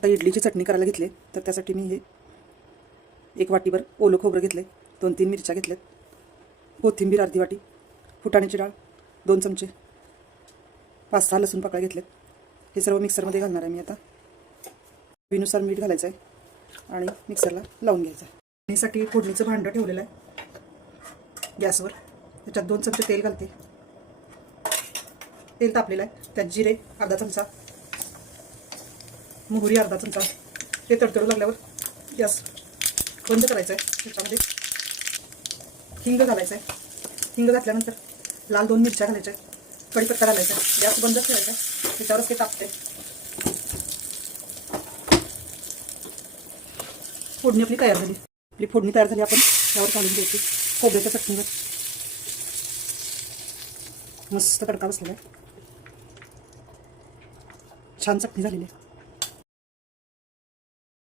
आता इडलीची चटणी करायला घेतली, तर त्यासाठी मी हे 1 वाटीभर ओलं खोबरं घेतलं, 2-3 मिरच्या घेतल्यात, कोथिंबीर अर्धी वाटी, फुटाण्याची डाळ 2 चमचे, 5-6 लसूण पाकळ्या घेतल्यात. हे सर्व मिक्सरमध्ये घालणार आहे मी आता. चवीनुसार मीठ घालायचं आहे आणि मिक्सरला लावून घ्यायचं आहे. फोडणीसाठी फोडणीचं भांडं ठेवलेलं आहे गॅसवर. त्याच्यात 2 चमचे तेल घालते. तेल तापलेलं आहे, त्यात जिरे अर्धा चमचा, मोहरी अर्धा चमचा. ते तडतडू लागल्यावर गॅस बंद करायचं आहे. त्याच्यामध्ये हिंग घालायचं आहे. हिंग घातल्यानंतर लाल 2 मिरच्या घालायच्या आहेत, कढीपत्ता घालायचा आहे. गॅस बंद ठेवायचा, त्याच्यावरच ते तापते. फोडणी आपली तयार झाली. आपली फोडणी तयार झाली, आपण त्यावर घालून द्यायची खोबऱ्याच्या चटणीवर. मस्त तडका बसलेला आहे, छान चटणी झालेली आहे.